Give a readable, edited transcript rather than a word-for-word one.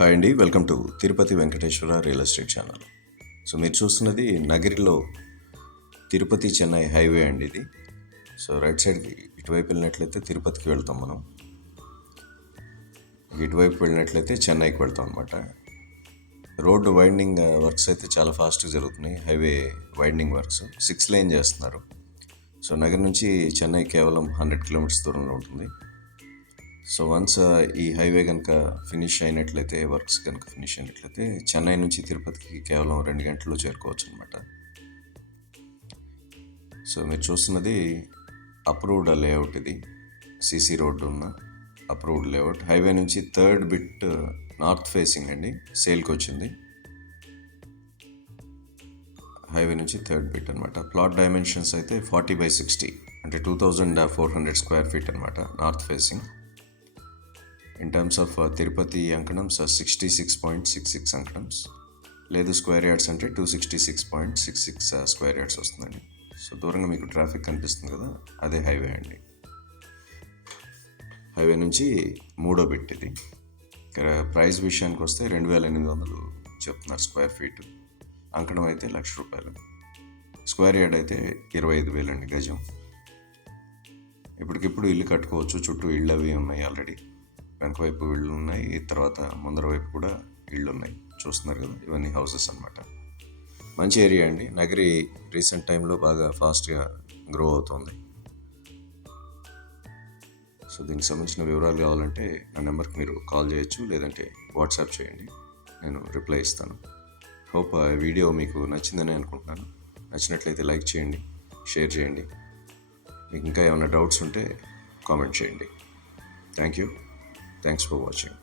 Hi అండి, welcome to Tirupati Venkateswara real estate channel. So మీరు చూస్తున్నది నగిరిలో తిరుపతి చెన్నై హైవే అండి ఇది. సో రైట్ సైడ్కి ఇటువైపు వెళ్ళినట్లయితే తిరుపతికి వెళ్తాం మనం, ఇటువైపు వెళ్ళినట్లయితే చెన్నైకి వెళ్తాం అనమాట. రోడ్డు వైండింగ్ వర్క్స్ అయితే చాలా ఫాస్ట్గా జరుగుతున్నాయి. హైవే వైండింగ్ వర్క్స్ 6 లేన్ చేస్తున్నారు. సో నగర్ నుంచి చెన్నై కేవలం 100 కిలోమీటర్స్ దూరంలో ఉంటుంది. సో వన్స్ ఈ హైవే కనుక ఫినిష్ అయినట్లయితే, వర్క్స్ కనుక ఫినిష్ అయినట్లయితే చెన్నై నుంచి తిరుపతికి కేవలం 2 గంటల్లో చేరుకోవచ్చు అనమాట. సో మీరు చూస్తున్నది అప్రూవ్డ్ లేఅవుట్, ఇది సిసి రోడ్డు ఉన్న అప్రూవ్డ్ లేఅవుట్. హైవే నుంచి థర్డ్ బిట్ నార్త్ ఫేసింగ్ అండి, సేల్కి వచ్చింది. హైవే నుంచి థర్డ్ బిట్ అనమాట. ప్లాట్ డైమెన్షన్స్ అయితే 40/60, అంటే 2400 స్క్వేర్ ఫీట్ అనమాట, north facing. In terms of Tirupati అంకణమ్స్ 66.66 అంకణమ్స్, లేదు స్క్వేర్ యార్డ్స్ అంటే 266.66 స్క్వేర్ యార్డ్స్ వస్తుందండి. సో దూరంగా మీకు ట్రాఫిక్ కనిపిస్తుంది కదా, అదే హైవే అండి. హైవే నుంచి మూడో బిట్ ఇది. ప్రైస్ విషయానికి వస్తే 2800 చెప్తున్నారు స్క్వేర్ ఫీట్. అంకణం అయితే ₹1,00,000, స్క్వేర్ యార్డ్ అయితే 25,000 అండి గజం. ఇప్పటికిప్పుడు ఇల్లు కట్టుకోవచ్చు, చుట్టూ ఇళ్ళు అవి ఉన్నాయి ఆల్రెడీ. వెనక వైపు ఇళ్ళు ఉన్నాయి, తర్వాత ముందర వైపు కూడా ఇళ్ళు ఉన్నాయి. చూస్తున్నారు కదా, ఇవన్నీ హౌసెస్ అనమాట. మంచి ఏరియా అండి. నగరి రీసెంట్ టైంలో బాగా ఫాస్ట్గా గ్రో అవుతుంది. సో దీనికి సంబంధించిన వివరాలు కావాలంటే నా నెంబర్కి మీరు కాల్ చేయొచ్చు, లేదంటే వాట్సాప్ చేయండి, నేను రిప్లై ఇస్తాను. హోప్ ఆ వీడియో మీకు నచ్చిందని అనుకుంటున్నాను. నచ్చినట్లయితే లైక్ చేయండి, షేర్ చేయండి. మీకు ఇంకా ఏమైనా డౌట్స్ ఉంటే కామెంట్ చేయండి. Thank you. Thanks for watching.